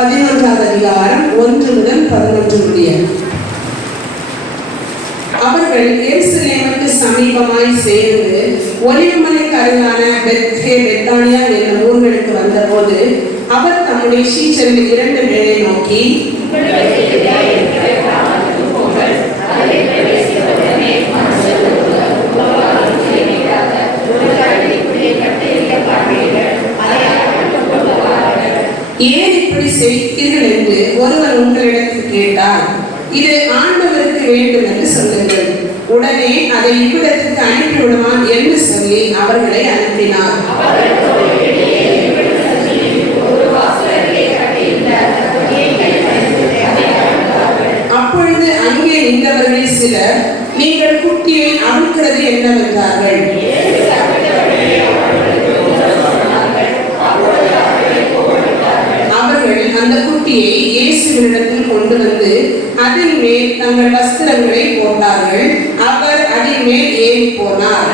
11வது அதிகாரம் 1 முதல் 11 முடிய. அவர்கள் எருசலேமுக்கு சமீபமாய் சேர்ந்து ஒலிவமலைக்கு அருகான பெத்கே பெத்தானியா என்ற ஊர்களுக்கு வந்தபோது அவர் தம்முடைய சீஷரில் 2 பேரை நோக்கி, ஏன் இப்படி செய்கிறீர்கள் என்று ஒருவர் உங்களிடத்தில் கேட்டால், இது ஆண்டவருக்கு வேண்டும் என்று சொல்லுங்கள், உடனே அதை இவ்விடத்துக்கு அனுப்பிவிடுவான் என்று சொல்லி அவர்களை அனுப்பினார். அப்பொழுது அங்கே நின்றவர்கள் சிலர், நீங்கள் குட்டியை அவிழ்க்கிறது என்னவென்றார்கள். அந்த குட்டியை இயேசுவினிடத்தில் கொண்டு வந்து அதன் மேல் தங்கள் வஸ்திரங்களை போட்டார்கள். அவர் அதன் மேல் ஏறி போனார்.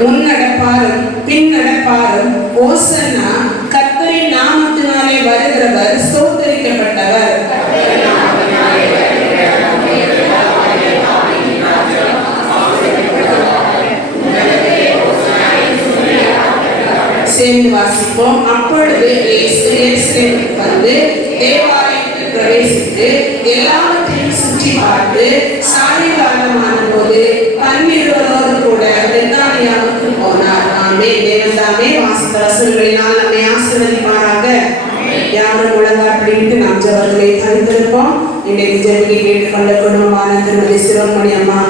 முன்னடப்பாரும் பின் நடப்பாரும் ஓசன்னா கர்த்தரின் நாமத்தினாலே வருகிறவர் ஸ்தோத்தரிக்கப்பட்டவர். சேர்ந்து வாசிப்போம். அப்பொழுது இயேசு எருசலேமுக்கு வந்து தேவாலயத்தில் பிரவேசித்து எல்லாவற்றையும் சுற்றி பார்த்து சாயங்காலமான போது 12 கூட பெத்தானியாவுக்கு போனார். ஆமென். தேவன் தாமே வாசித்த வசனங்களினால் நம்மை ஆசீர்வதிப்பாராக. யாரும் முழங்காற்படிட்டு நாம் ஜெபங்களை தரித்திருப்போம். இன்றைக்கு ஜெபிக்க கேட்டுக்கொண்ட குடும்பமான திருமதி சிவமணி அம்மா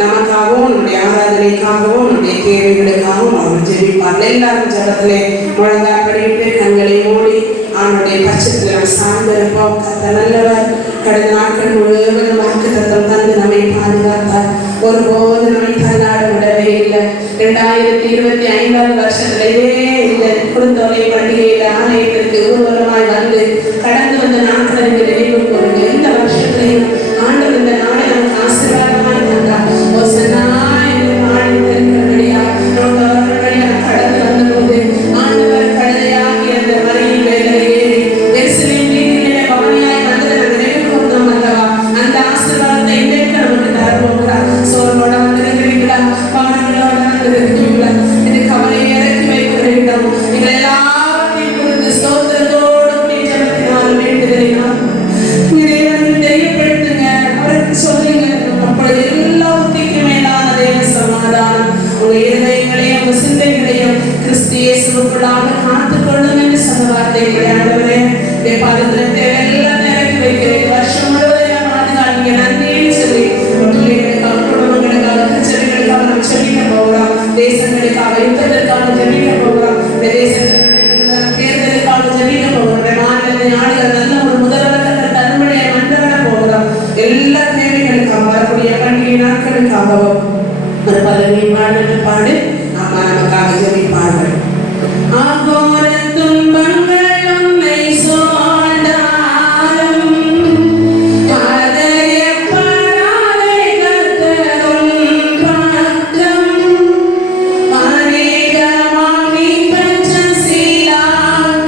நமக்காகவும் நம்முடைய ஆராதனைக்காகவும் நம்முடைய தேவைகளுக்காகவும் அவர் ஜெபிப்பார்கள். எல்லாரும் ஜெபத்திலே முழங்காற்படிட்டு கண்களை மூடி அவனுடைய பட்சத்தில் நாம் சார்ந்திருப்போம். கர்த்தர் நல்லவர். கடந்த நாட்கள் முழுவதும் வாக்குத்தத்தம் தந்து நம்மை பாதுகாத்தார். ஒருபோது நம்மை தள்ளாட விடவே இல்லை. 2025 வருஷத்திலேயே இந்த குருத்தோலை பண்டிகையில ஆலயத்திற்கு ஊர்வலமாய் வந்து கடந்து வந்த நாட்களை நினைவு கூறுங்க. இந்த வருஷத்திலையும் ஆண்டவர் இந்த நாளை நமக்கு ஆசீர்வாதமாய் தந்தார். ஓசன்னா இந்த நாளில் இருக்கிறபடியா நமக்கு அவர்களுடைய கடந்து வந்தபோது ஆண்டவர் கழுதையாகி அந்த வரியின் மேலே ஏறி எருசலேம் வீட்டிலே பவனியாய் வந்து நினைவு கூர்ந்தோம் அல்லவா? அந்த ஆசீர்வாதத்தை இன்றைக்கு நமக்கு தரப்போகிறார். சோர்வோட வந்திருக்கிறீங்களா? பாடங்களோட வந்திருக்கிறீங்களா? இது கவலை இறக்கி வைக்கிறீங்களா? எங்களை எல்லாத்தையும் குறித்து ஸ்தோத்திரத்தோடு ஜெபத்தினால் வேண்டுகிறீங்களா? இறைவனுக்கு தெரியப்படுத்துங்க, அவருக்கு சொல்லுங்க. அப்பொழுது எல்லா புத்திக்கும் மேலான தேவ சமாதானம் உங்க இருதயங்களையும் உங்க சிந்தைகளையும் கிறிஸ்து இயேசுவுக்குள்ளாக காத்துக் கொள்ளும் என்று சொன்ன வார்த்தைகளை ஆண்டவரே பாதத்தில் தேவையெல்லாம் நிரப்பி வைக்கிறேன். வருஷம் முழுவதும் பாதுகாப்பீங்க. நன்றின்னு சொல்லி பிள்ளைகளுக்காக குடும்பங்களுக்காக திருச்சபைகளுக்காக நாம் ஜெபிக்க போகிறோம். தேசங்களுக்காக யுத்தத்திற்காக ஜெபிக்க போகிறோம். இந்த தேசத்தில் நடக்கிற தேர்தலுக்காக ஜெபிக்க போகிறோம். மாநில நாடுகள் நல்ல ஒரு முதல்வர்கள் தன்னுடைய மண்டல போகிறோம். எல்லா தேவைகளுக்காக வரக்கூடிய பண்டிகை நாட்களுக்காகவும் ஒரு பதவி பாடல்கள் பாடு நமக்காக ஜெபிப்பார்கள். ஆகோர துன்பங்கள் உன்னை சூழ்ந்தாலும் ஆதரியப்படாதே கர்த்தரும் பக்கம். அநேகமாம் நீ பெற்ற சீலாக்கியங்கள்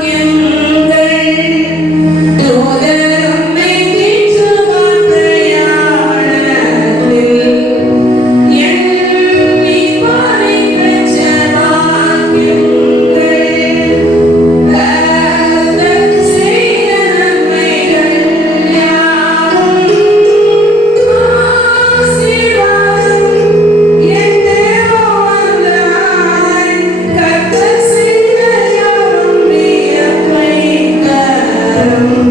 தூதர் உன்னை தீர்த்துவார் பிரயாணத்தில். எண்ணி பாரை பெற்ற பாக்கியங்கள் கர்த்தர் செய்த நன்மைகள் யாவும் ஆசீர்வாதம் என் தேவன் வந்தாய். கர்த்தர் செய்த யாவும் வியப்பை தரும்.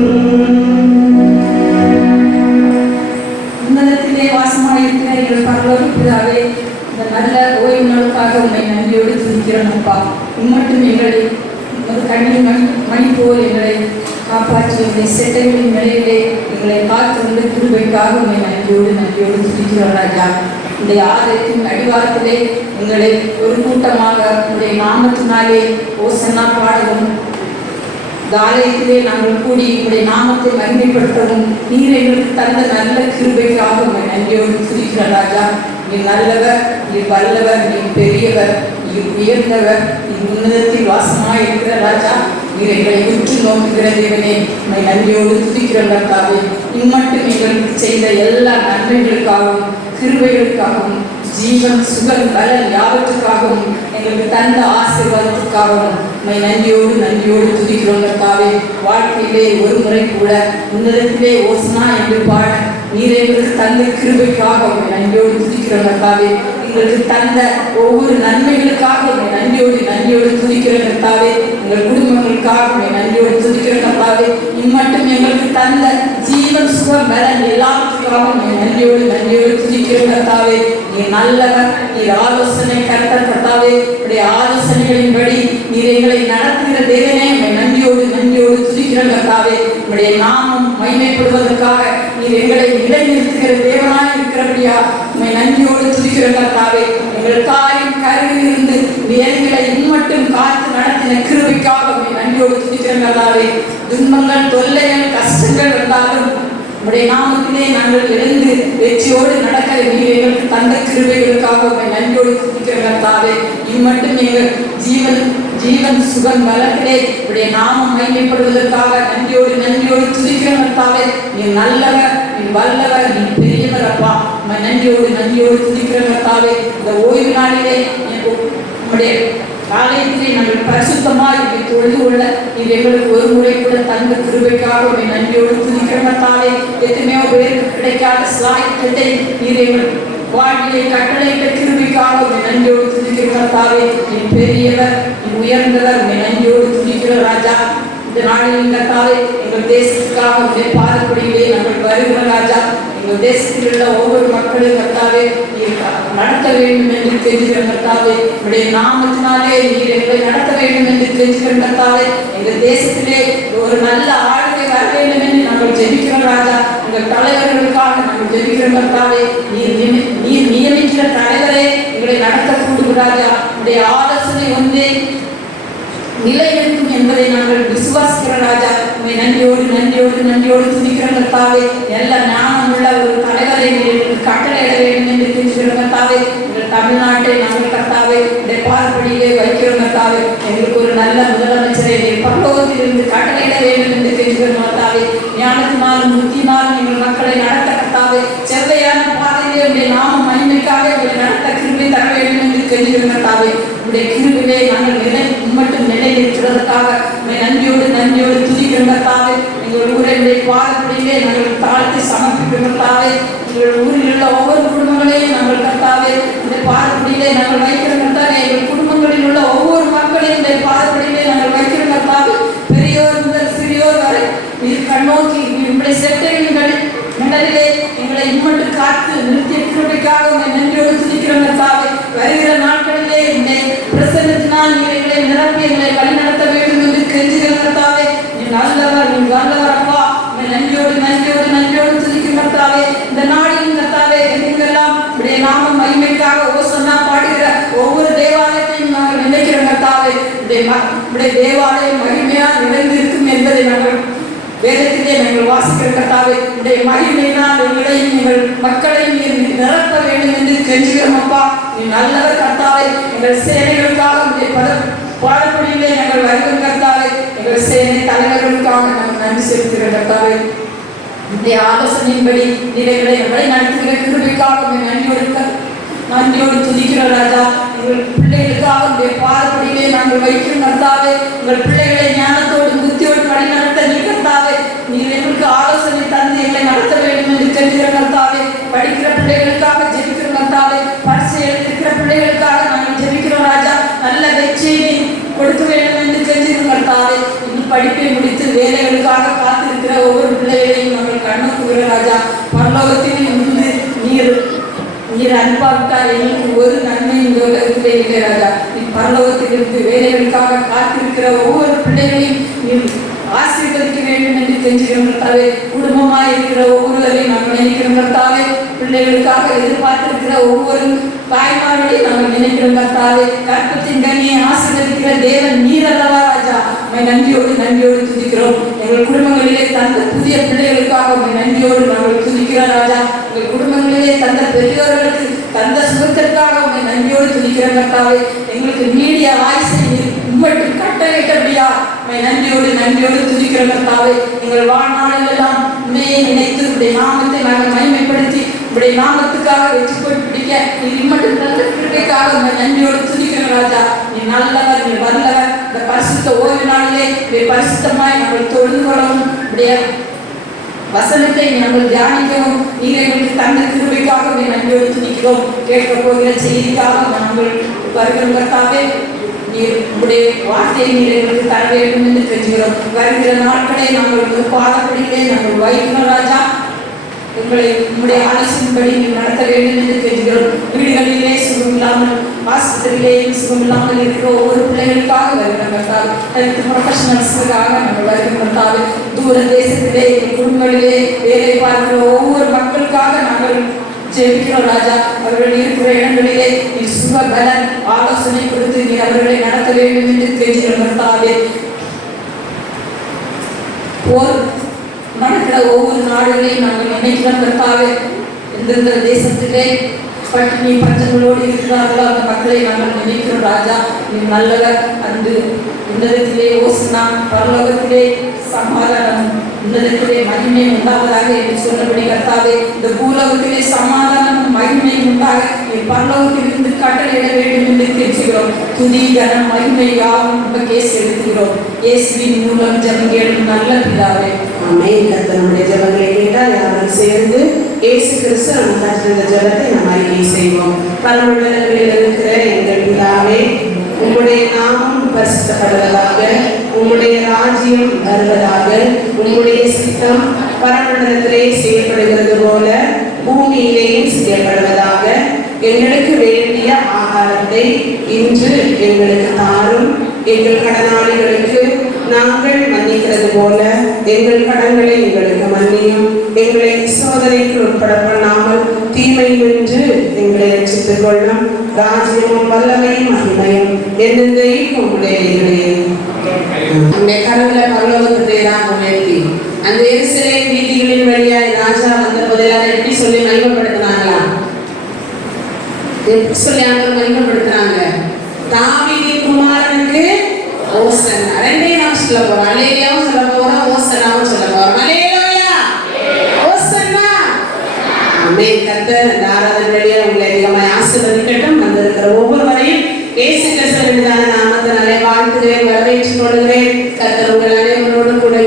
உன்னதத்திலே வாசமாயிருக்கிற எங்கள் பரலோக பிதாவே, இந்த நல்ல ஓய்வு நாளுக்காக உண்மை நன்றியோடு துதிக்கிறோம் அப்பா. உம்மட்டும் எங்களை ஒரு கண்ணின் மணி போல் எங்களை காப்பாற்றி எங்களை செட்டைகளின் நிலையிலே எங்களை காத்து வந்து கிருபைக்காக உண்மை நன்றியோடு துதிக்கிறோம் ராஜா. இந்த ஆலயத்தின் அடிவாரத்திலே எங்களை ஒரு கூட்டமாக உங்களுடைய நாமத்தினாலே ஓசன்னா பாடவும் இந்த ஆலயத்திலே நாங்கள் கூடி உங்களுடைய நாமத்தை மகிமைப்படுத்தவும் நீர் எங்களுக்கு தந்த நல்ல கிருபைக்காக உண்மை நன்றியோடு துதிக்கிறோம் ராஜா. நீ நல்லவர், நீ வல்லவர், நீ பெரியவர், நீ உயர்ந்தவர், நீ உன்னதத்தில் வாசமாய் இருக்கிற ராஜா. நீர் எங்களை உற்று நோக்குகிற தேவனே, உண்மை நன்றியோடு துதிக்கிற கர்த்தாவே. இம்மட்டும் எங்களுக்கு செய்த எல்லா நன்மைகளுக்காகவும் கிருபைகளுக்காகவும் ஜீவன் சுகம் பலன் யாவற்றுக்காகவும் எங்களுக்கு தந்த ஆசீர்வாதத்துக்காகவும் உண்மை நன்றியோடு துதிக்கிறோம் கர்த்தாவே. வாழ்க்கையிலே ஒரு முறை கூட உன்னதத்திலே ஓசனா என்று பாட நீர் எங்களுக்கு தந்த கிருபைக்காக உண்மை நன்றியோடு துதிக்கிறோம் கர்த்தாவே. எங்களுக்கு தந்த ஒவ்வொரு நன்மைகளுக்காக உண்மை நன்றியோடு துதிக்கிறோம் கர்த்தாவே. எங்கள் குடும்பங்களுக்காக உண்மை நன்றியோடு துதிக்கிறோம் கர்த்தாவே. இம்மட்டும் எங்களுக்கு தந்த ஜீவன் சுகம் பலன் எல்லாத்துக்காக உண்மை நன்றியோடு துதிக்கிறோம் கர்த்தாவே. நீர் நல்லவர், நீர் ஆலோசனை கர்த்தர் கர்த்தாவே. உடைய ஆலோசனைகளின்படி நீர் எங்களை நடத்துகிற தேவனே, உண்மை நன்றியோடு துதிக்கிறோம் கர்த்தாவே. உடைய நாமம் மகிமைப்படுவதற்காக நீர் எங்களை நிலைநிறுத்துகிற தேவனாய் இருக்கிறபடியா உண்மை நன்றியோடு துதிக்கிறோம் கர்த்தாவே. எங்கள் தாயின் கருவில் இருந்து நீர் எங்களை இம்மட்டும் காத்து நடத்தின கிருபைக்காக உண்மை நன்றி நன்றியோடு துதிக்கிறோம் கர்த்தாவே. துன்பங்கள், தொல்லைகள், கஷ்டங்கள் வந்தாலும் உம்முடைய நாமத்திலே நாங்கள் எழுந்து வெற்றியோடு நடக்க நீர் எங்களுக்கு தந்த கிருபைகளுக்காக உம்மை நன்றியோடு துதிக்கிறோம் கர்த்தாவே. இம்மட்டும் எங்கள் ஜீவன் சுகம் வளர்க்கிறே உடைய நாமம் மகிமைப்படுவதற்காக நன்றியோடு துதிக்கிறோம் கர்த்தாவே. நீ நல்லவர், நீ வல்லவர், நீ பெரியவர் அப்பா. உம்மை நன்றியோடு துதிக்கிறோம் கர்த்தாவே. இந்த ஓய்வு நாளிலே உம்முடைய ஆலயத்திலே நாங்கள் பரிசுத்தமாக இதை தொழுது கொள்ள நீர் எங்களுக்கு ஒரு முறை கூட தந்த கிருபைக்காக உம்மை நன்றியோடு துதிக்கிறோம் கர்த்தாவே. எத்தனையோ பேருக்கு கிடைக்காத ஸ்லாக்கியத்தை நீர் எங்கள் வாழ்வியை கட்டளையிட்ட கிருபைக்காக உம்மை நன்றியோடு துதிக்கிறோம் கர்த்தாவே. நீ பெரியவர், நீ உயர்ந்தவர், உம்மை நன்றியோடு துதிக்கிறோம் ராஜா. இந்த நாளில் கர்த்தாவே எங்கள் தேசத்துக்காக உம்முடைய பாதப்படியிலே நாங்கள் வருகிறோம் ராஜா. எங்கள் தேசத்தில் உள்ள ஒவ்வொரு மக்களையும் கர்த்தாவே நீர் நடத்த வேண்டும் என்று கெஞ்சுகிறோம் கர்த்தாவே. உடைய நாமத்தினாலே நீர் எங்களை நடத்த வேண்டும் என்று கெஞ்சுகிறோம் கர்த்தாவே. எங்கள் தேசத்திலே ஒரு நல்ல ஆளுகை வர வேண்டும் என்று நாங்கள் ஜெபிக்கிறோம் ராஜா. எங்கள் தலைவர்களுக்காக நாங்கள் ஜெபிக்கிறோம் கர்த்தாவே. நீர் நியமிக்கிற தலைவரே எங்களை நடத்தக்கூடும் ராஜா. உடைய ஆலோசனை ஒன்றே நிலைநிற்கும் என்பதை நாங்கள் விசுவாசிக்கிறோம் ராஜா. உம்மை நன்றியோடு துதிக்கிறோம் கர்த்தாவே. எல்லா ஞானம் உள்ள ஒரு தலைவரை கட்டளையிட வேண்டும் என்று கெஞ்சுகிறோம் கர்த்தாவே. எங்கள் தமிழ்நாட்டை நாங்கள் கர்த்தாவே இந்த பால்படியிலே வைக்கிறோம் கர்த்தாவே. எங்களுக்கு ஒரு நல்ல முதலமைச்சரை பரலோகத்திலிருந்து கட்டளையிட வேண்டும் என்று கெஞ்சுகிறோம் கர்த்தாவே. ஞானத்தினாலும் புத்தினாலும் எங்கள் மக்களை நடத்த கர்த்தாவே. செவ்வையான பாதையிலே உடைய நாம மகிமைக்காக எங்களை நடத்த கிருபை தர வேண்டும் என்று கெஞ்சுகிறோம் கர்த்தாவே. உடைய கிருபையிலே நாங்கள் மட்டும் நிலைநிறுத்துவதற்காக உம்மை நன்றியோடு துதிக்கிறோம் கர்த்தாவே. எங்கள் ஊரிலே பாதப்படியிலே நாங்கள் தாழ்த்தி சமர்ப்பிக்கிறோம் கர்த்தாவே. எங்கள் ஊரில் உள்ள ஒவ்வொரு குடும்பங்களையும் நாங்கள் கர்த்தாவே இந்த பாதப்படியிலே நாங்கள் வைக்கிறோம் கர்த்தாவே. எங்கள் குடும்பங்களில் உள்ள ஒவ்வொரு மக்களையும் இந்த பாதப்படியிலே நாங்கள் வைக்கிறோம் கர்த்தாவே. பெரியோர் முதல் சிறியோர் வரை நீர் கண்ணோக்கி உங்களுடைய செட்டைகள் நிழலிலே எங்களை இம்மட்டு காத்து நிறுத்திய கிருபைக்காக உம்மை நன்றியோடு துதிக்கிறோம் கர்த்தாவே. வருகிற நாட்களிலே இந்த பிரசன்னத்தினால் நீர் எங்களை நிரப்பி எங்களை வழிநடத்த வேண்டும் என்று கெஞ்சுகிறோம் கர்த்தாவே. நீ நல்லவர், நீ வல்லவர் அப்பா. உம்மை நன்றியோடு துதிக்கிறோம் கர்த்தாவே. இந்த நாளின் கர்த்தாவே எங்கெல்லாம் உடைய நாம மகிமைக்காக ஓசன்னா பாடுகிற ஒவ்வொரு தேவாலயத்தையும் நாங்கள் நினைக்கிறோம் கர்த்தாவே. உடைய தேவாலயம் மகிமையால் நிறைந்திருக்கும் என்பதை நாங்கள் வேதத்திலே நாங்கள் வாசிக்கிற கர்த்தாவே. உடைய மகிமையினால் எங்களையும் எங்கள் மக்களையும் நிரப்ப வேண்டும் என்று கெஞ்சுகிறோம் அப்பா. நீ நல்லவர் கர்த்தாவே. எங்கள் சேனைகளுக்காக உடைய பாடப்படியிலே நாங்கள் வருகிறோம் கர்த்தாவே. எங்கள் சேனை தலைவர்களுக்காக நாங்கள் நன்றி செலுத்துகிறோம் கர்த்தாவே. இந்த ஆலோசனையின்படி நிலைகளை எங்களை நடத்துகிற கிருபைக்காக நன்றியோடு துதிக்கிறோம் ராஜா. எங்கள் பிள்ளைகளுக்காக உடைய பாதப்படியிலே நாங்கள் வைக்கிறோம் கர்த்தாவே. உங்கள் பிள்ளைகளை ஞானத்தோடு புத்தியோடு வழி நடத்த நீ கர்த்தாவே. நீர் எங்களுக்கு ஆலோசனை தந்து எங்களை நடத்த வேண்டும் என்று கெஞ்சுகிறோம் கர்த்தாவே. படிக்கிற பிள்ளைகளுக்காக ஜெபிக்கிறோம் கர்த்தாவே. பரிசை எழுதியிருக்கிற பிள்ளைகளுக்காக நாங்கள் ஜெபிக்கிறோம் ராஜா. நல்ல வெற்றியை கொடுக்க வேண்டும் என்று கெஞ்சுகிறோம் கர்த்தாவே. இன்னும் படிப்பை முடித்து வேலைகளுக்காக காத்திருக்கிற ஒவ்வொரு பிள்ளைகளையும் நாங்கள் கண்ணோக்குகிறோம் ராஜா. பரலோகத்தில் இருந்து நீர் அன்பாவிட்டால் எங்களுக்கு ஒரு நன்மை இந்த உலகத்திலே இல்லை ராஜா. நீ பரலோகத்திலிருந்து வேலைகளுக்காக காத்திருக்கிற ஒவ்வொரு பிள்ளைகளையும் நீ ஆசீர்வதிக்க வேண்டும் என்று கெஞ்சுகிறோம் கர்த்தாவே. குடும்பமாக இருக்கிற ஒவ்வொருவரையும் நாங்கள் நினைக்கிறோம் கர்த்தாவே. பிள்ளைகளுக்காக எதிர்பார்த்திருக்கிற ஒவ்வொரு தாய்மார்களையும் நாங்கள் நினைக்கிறோம் கர்த்தாவே. கற்பத்தின் கனியை ஆசீர்வதிக்கிற தேவன் நீர் அல்லவா ராஜா. உம்மை நன்றியோடு துதிக்கிறோம். எங்கள் குடும்பங்களிலே தந்த புதிய பிள்ளைகளுக்காக உம்மை நன்றியோடு நாங்கள் துதிக்கிறோம் ராஜா. எங்கள் குடும்பங்களிலே தந்த பெரியோர்களுக்கு தந்த சுகத்திற்காக உம்மை நன்றியோடு துதிக்கிறோம் கர்த்தாவே. எங்களுக்கு நீடிய ஆயுசை உம்மட்டு கட்டளையிட்டபடியா உம்மை நன்றியோடு துதிக்கிறோம் கர்த்தாவே. எங்கள் வாழ்நாளெல்லாம் உண்மையை நினைத்து உடைய நாமத்தை நாங்கள் மகிமைப்படுத்தி உடைய நாமத்துக்காக வெற்றி போய் பிடிக்க நீ இம்மட்டும் நல்ல கிருபைக்காக உம்மை நன்றியோடு துதிக்கிறோம் ராஜா. நீ நல்லவர், நீ வல்லவர். இந்த பரிசுத்த ஓய்வு நாளிலே பரிசுத்தமாய் நாங்கள் தொழுது கொள்ளவும் உடைய வசனத்தை நாங்கள் தியானிக்கவும் நீர் எங்களுக்கு தந்த கிருபைக்காக நன்றியோடு துதிக்கிறோம். கேட்க போகிற செய்திக்காக நாங்கள் வருகிறோம் கர்த்தாவே. நீர் உடைய வார்த்தையை நீர் எங்களுக்கு தர வேண்டும் என்று கெஞ்சுகிறோம். வருகிற நாட்களை நாங்கள் பாதப்படியிலே நாங்கள் வைக்கிறோம் ராஜா. எங்களை உங்களுடைய ஆலோசனைப்படி நடத்த வேண்டும் என்று கெஞ்சுகிறோம். வீடுகளிலே சுகம் இல்லாமல், ஆஸ்பத்திரியிலேயும் சுகம் இல்லாமல் இருக்கிற ஒவ்வொரு பிள்ளைகளுக்காக வருகிறோம் கர்த்தாவே. ஹெல்த் ப்ரொஃபஷனல்ஸுக்காக நாங்கள் வருகிறோம் கர்த்தாவே. தூர தேசத்திலே குடும்பங்களிலே வேலை பார்க்கிற ஒவ்வொரு மக்களுக்காக நாங்கள் ஜெபிக்கிறோம் ராஜா. அவர்கள் இருக்கிற இடங்களிலே நீ சுக பலன் ஆலோசனை கொடுத்து நீ அவர்களை நடத்த வேண்டும் என்று கெஞ்சுகிறோம் கர்த்தாவே. போர் நடக்கிற ஒவ்வொரு நாடுகளையும் நாங்கள் நினைக்கிறோம் கர்த்தாவே. எந்தெந்த தேசத்திலே பட்டினி பஞ்சங்களோடு இருக்கிறார்களோ அந்த மக்களை நாங்கள் நினைக்கிறோம் ராஜா. நீ நல்லவர். அன்று உன்னதத்திலே ஓசனா, பரலோகத்திலே சமாதானம், உன்னதத்திலே மகிமை உண்டாவதாக என்று சொன்னபடி கர்த்தாவே, இந்த பூலோகத்திலே சமாதானம் மகிமை உண்டாக நீ பரலோகத்தில் இருந்து கட்டளையிட வேண்டும் என்று கேட்கிறோம். துதி கன மகிமை யாவும் உமக்கே செலுத்துகிறோம். இயேசுவின் மூலம் ஜெபம் நல்ல பிதாவே. ஆமென். கர்த்தருடைய ஜெபங்களை கேட்டால் யாரும் சேர்ந்து இயேசு கிறிஸ்து நமக்கு கற்பித்த ஜெபத்தை நாம் அறிக்கை செய்வோம். பரமண்டலங்களில் இருக்கிற எங்கள் பிதாவே, உம்முடைய நாமம் பரிசுத்தப்படுவதாக, உம்முடைய ராஜ்யம் வருவதாக, உம்முடைய சித்தம் பரமண்டலத்திலே செய்யப்படுகிறது போல பூமியிலேயும் செய்யப்படுவதாக. எங்களுக்கு வேண்டிய ஆகாரத்தை இன்று எங்களுக்கு தாரும். எங்கள் கடனாளிகளுக்கு நாங்கள் மன்னிக்கிறது போல எங்கள் கடன்களை எங்களுக்கு மன்னியும். எங்களை சோதனைக்கு உட்பட பண்ணாமல் தீமை நின்று எங்களை ரட்சித்துக் கொள்ளும். ராஜ்யமும் வல்லமையும் மகிமையும் என்னென்றையும் உங்களுடைய கரங்களை பரலோகத்தை தான் உயர்த்தி அந்த எருசலேம் வீதிகளின் வழியாய் ராஜா வந்த போதெல்லாம் எப்படி சொல்லி மகிமைப்படுத்தினாங்களா? எப்படி சொல்லி அவங்க மகிமைப்படுத்துறாங்க? தாவீதின் குமாரனுக்கு ஓசன்னா. ரெண்டையும் நாம் சொல்ல போறோம். அல்லேலூயாவும் சொல்ல போறோம், ஓசன்னாவும் சொல்ல போறோம். அல்லேலூயா, ஓசன்னா. ஆமென். கர்த்தர் இந்த ஆராதனை வழியாக உங்களை அதிகமாய் ஆசீர்வதிக்கட்டும். வந்திருக்கிற ஒவ்வொருவரையும் இயேசு கிறிஸ்துவின் நாமத்தினாலே வாழ்த்துகிறேன், வரவேற்றுக் கொள்கிறேன். கர்த்தர் உங்கள் அனைவரோடு கூட